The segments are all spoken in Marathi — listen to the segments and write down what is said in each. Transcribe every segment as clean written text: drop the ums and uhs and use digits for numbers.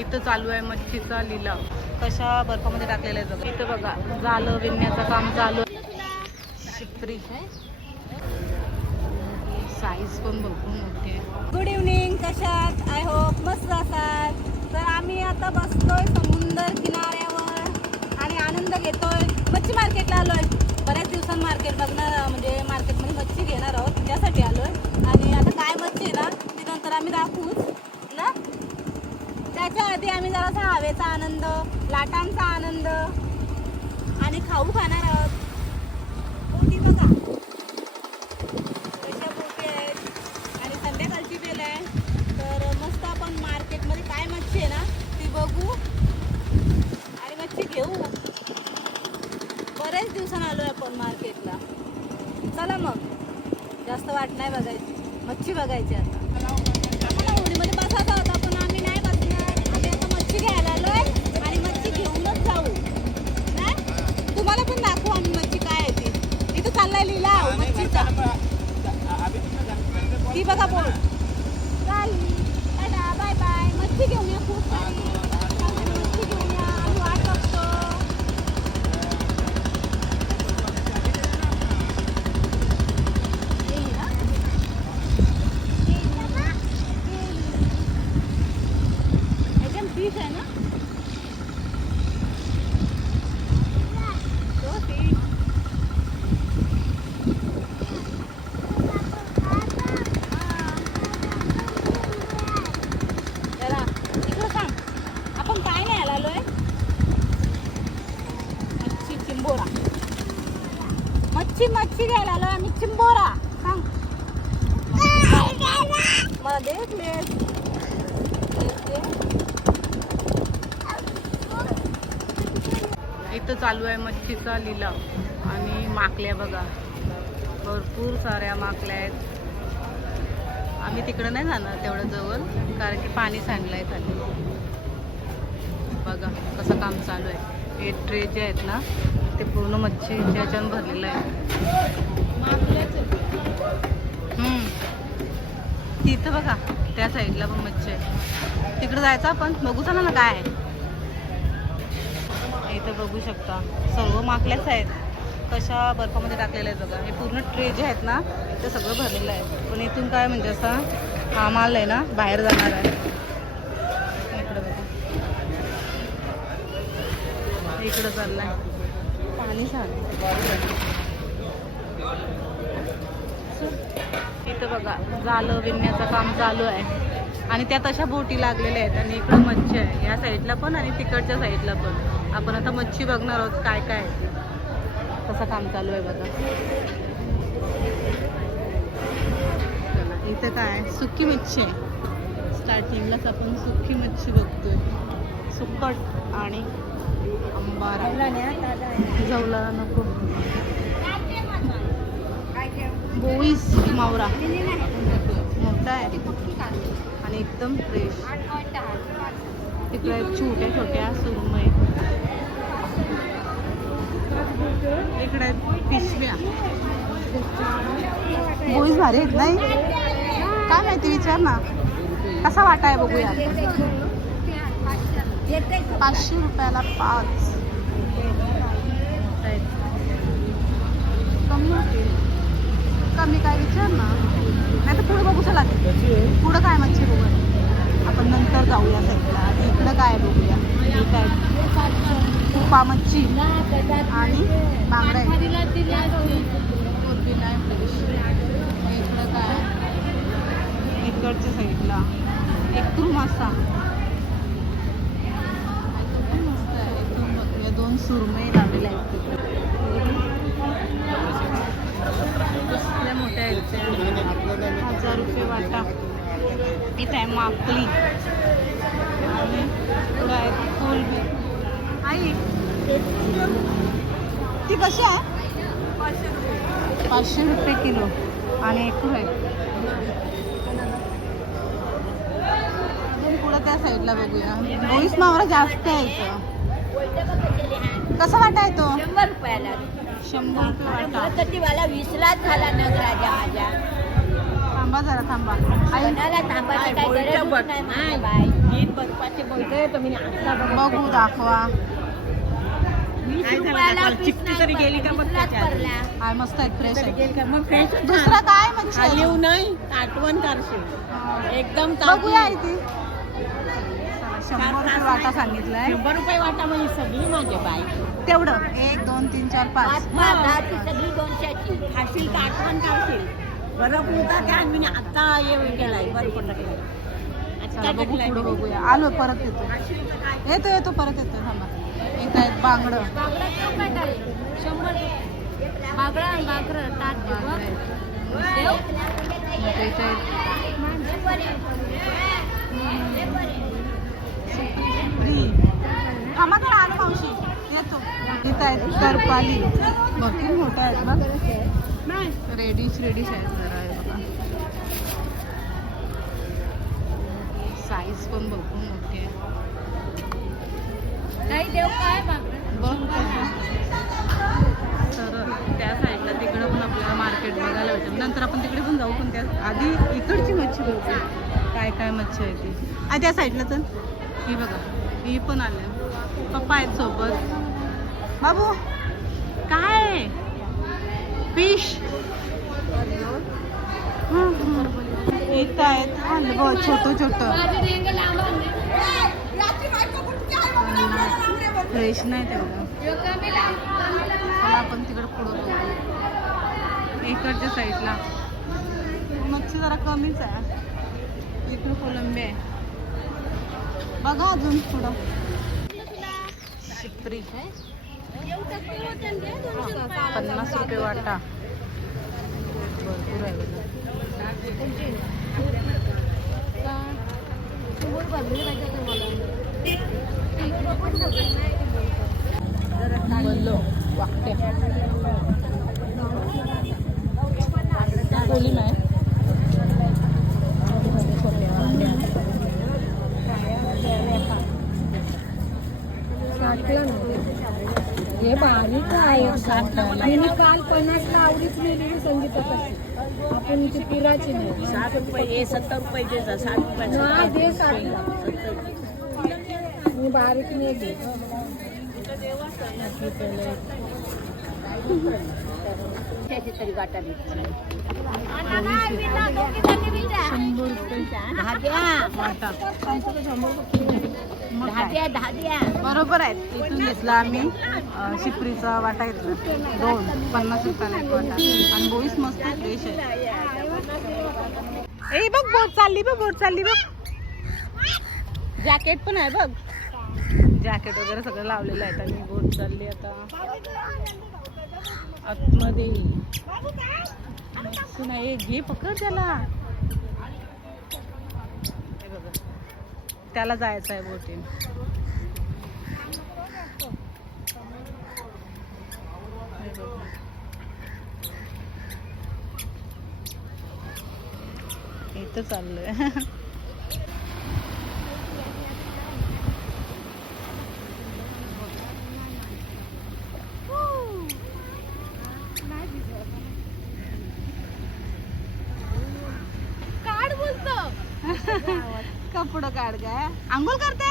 इथं चालू आहे मच्छीचा लिलाव. कशा बर्फामध्ये टाकलेला आहे बघा. इथं बघा जाळं विणण्याचं काम चालू आहे. शिपरी साईज पण भरपूर मोठी आहे. गुड इव्हनिंग, कशात? आय होप मस्त असाल. तर आम्ही आता बसलोय समुद्र किनाऱ्यावर आणि आनंद घेतोय. मच्छी मार्केटला आलोय. बऱ्याच दिवसांत मार्केट बघणार, म्हणजे मार्केटमध्ये मच्छी घेणार आहोत, त्यासाठी आलोय. आणि आता काय मच्छी आहे ना ती नंतर आम्ही दाखवूच ना. त्याच्या आधी आम्ही जरासा हवेचा आनंद, लाटांचा आनंद आणि खाऊ खाणार आहोत. बोटी बघा कशा बोटी आहेत आणि संध्याकाळची वेळ आहे. तर मस्त आपण मार्केटमध्ये काय मच्छी आहे ना ती बघू आणि मच्छी घेऊ. बरेच दिवसांनी आलोय आपण मार्केटला. चला मग, जास्त वाट नाही बघायची, मच्छी बघायची. आता आम्हाला होडीमध्ये बसायचा होता पण आम्ही नाही बसणार. आम्ही आता मच्छी घ्यायला आलोय आणि मच्छी घेऊनच जाऊ. नाही तुम्हाला पण दाखवू आम्ही मच्छी काय आहे ती. इथं चाललाय लिलाव मच्छीचा. ती बघा बोट चालली. Tata bye bye. मच्छी घेऊन या, खूप सारी मच्छी घेऊन या. आम्ही वाट बघतो. एकदम फिश आहे ना तो फिश. जरा इकडं सांग आपण काय नाही आलोय. मच्छी चिंबोरा. मच्छी घ्यायला आलोय आम्ही. चिंबोरा सांग मला. दे प्लेट. इथं चालू आहे मच्छीचा लिलाव आणि माकल्या बघा. भरपूर साऱ्या माकल्या आहेत. आम्ही तिकडं नाही जाणार तेवढं जवळ, कारण की पाणी सांडलं आहे खाली. बघा कसं काम चालू आहे. हे ट्रे जे आहेत ना ते पूर्ण मच्छीच्या ह्याच्यानं भरलेलं आहे. तिथं बघा त्या साईडला पण मच्छी आहे. तिकडं जायचं आपण, बघू चला ना काय आहे. इथं बघू शकता सर्व माकल्याच आहेत. कशा बर्फामध्ये टाकलेल्या आहेत बघा. हे पूर्ण ट्रे जे आहेत ना ते सगळं भरलेलं आहे. पण इथून काय म्हणजे असा हा माल आहे ना बाहेर जाणार आहे. इकडं बघा, इकडं चाललंय पाणी सांग. इथं बघा जाळं विणण्याचं काम चालू आहे आणि त्यात अशा बोटी लागलेल्या आहेत. आणि इकडं मच्छी आहे या साईडला पण आणि तिकडच्या साईडला पण. आपण आता मच्छी बघणार आहोत काय काय आहे ते. कसं काम चालू आहे बघा. इथं काय सुकी मच्छी आहे. स्टार्टिंगलाच आपण सुकी मच्छी बघतोय. सुकट आणि अंबारा. जवला नको. बोईस मावरा मोठा आहे आणि एकदम फ्रेश. तिकडे छोट्या छोट्या सुरमई. इकडे पिशव्या. बोईस भारी आहेत नाही काय माहिती, विचार ना कसा वाटा आहे बघूया. 500 रुपयाला 5. कमी काय विचार ना. नाही तर पुढे बघू चला. पुढं काय मच्छी बघूया आपण, नंतर जाऊया साईडला. आणि इकडं काय बघूया. काय उपा मच्छी आणि बांगडा आहे. इकडं काय इकडच्या साईडला एक मासा. मस्त आहे एकदम. बघूया 2 सुरमई लावलेल्या आहेत तिकडे. कसल्या मोठ्या आहेत त्या. 1000 रुपये वाटा. इथे आहे माकली आणि पुढं आहे कोलबी. आई ती कशी आहे? 500 रुपये किलो. आणि एक आहे अजून पुढं त्या साईडला बघूया. बोईस मावरा जास्त आहे इथं. कसा वाटा आहे तो? 100 रुपयाला. 100 रुपये वाटा. वाला 20 लाच झाला नगराजा माझ्या. थांबा जरा थांबा. आई बघू दाखवा. चिपटी तरी गेली का बघ काय मस्त आहेत फ्रेश आहे. मग फ्रेश दुसरा काय म्हणजे लिहू नाही आठवण करशील एकदम बघूया आई ती. 100 रुपये वाटा सांगितलाय. 100 रुपये वाटा म्हणजे सगळी माझे बाय तेवढं 1 2 3 4 5 सगळी 200ची खाशील तर आठवण करशील. बरं पुरता त्या मी आता हे केलाय बरं पडलं. बघू पुढं बघूया. आलो परत येतो परत येतो थांबा. इथं आहेत बांगडं. थांबा तर आलो मावशी येतो. इथं आहेत करपाली भरपूर मोठ्या आहेत बघ. रेडिश आहेत जरा हे बघा. साईज पण भरपूर मोठी आहे. बघ तर त्या साईडला तिकडं पण आपल्याला मार्केट बघायला भेटेल. नंतर आपण तिकडे पण जाऊ. पण त्या आधी इकडची मच्छी बघू काय काय मच्छी आहे ती. त्या साईडला तर ही बघा ही पण आल्या. पप्पा आहेत सोबत. बाबू काय फिश इथं आहेत छोटं फ्रेश नाही तेवढं. मला आपण तिकडे पुढं इकडच्या साईडला मच्छी जरा कमीच आहे. इकडं कोलंबी आहे बघा. अजून पुढं शिपरी 50 रुपये वाटा. भरपूर आहे बोललो वाकट्या कोलिम आहे. हे बारीक आहे. मी काल 50ला आवडीच नेली संगीतासाठी. आपण ती पिराची नाही. 60 रुपये हे 70 रुपये द्यायचा. 60 रुपये दे 60ला. मी बारीक नेली. तरी वाटा 100 रुपये बरोबर आहेत. इथून घेतला आम्ही शिपरीचा वाटा घेतला 50 रुपयाला एक वाटा. आणि बोईस मस्त फ्रेश आहे. ए बघ बोट चालली बघ. जॅकेट पण आहे बघ. जॅकेट वगैरे सगळं लावलेलं आहे. आणि बोट चालली आता आतमध्ये. नाही घे पकड त्याला जायचं आहे बोटीन. इथं चाललोय. काढ बोलतो कपडं काढ काय. आंघोळ करते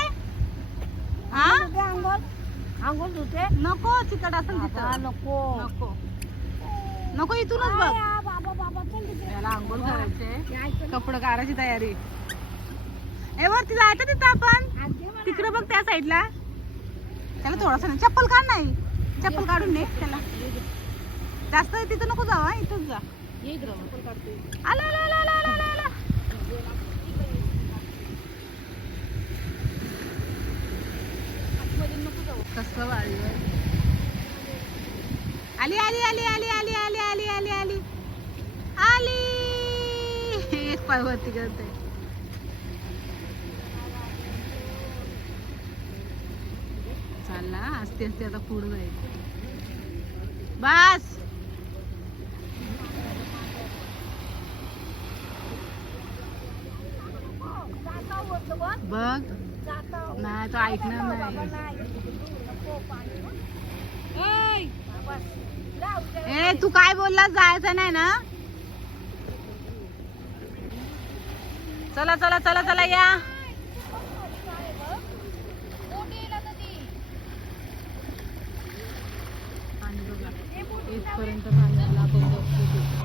आंघोळ धुते. नको चिकट असेल तिथं. नको इथूनच बघ. याला आंघोळ करायचे. कपडं काढायची तयारी. वरती जायचं तिथं आपण. तिकडे बघ त्या साईडला. त्याला थोडासा नाही चप्पल काढ. नाही चप्पल काढून ने त्याला. जास्त तिथं नको जावा. इथंच जा. आला कसं वाळीवर आली एक पाय वरती करते. चालला आस्ते आता पुढे जायचं. बस बघ. नाही तो ऐकणार नाही. ए तू काय बोलला. जायचं नाही ना. चला चला चला चला या. आणि बघा इथपर्यंत पाणी आलं आपण बघतो.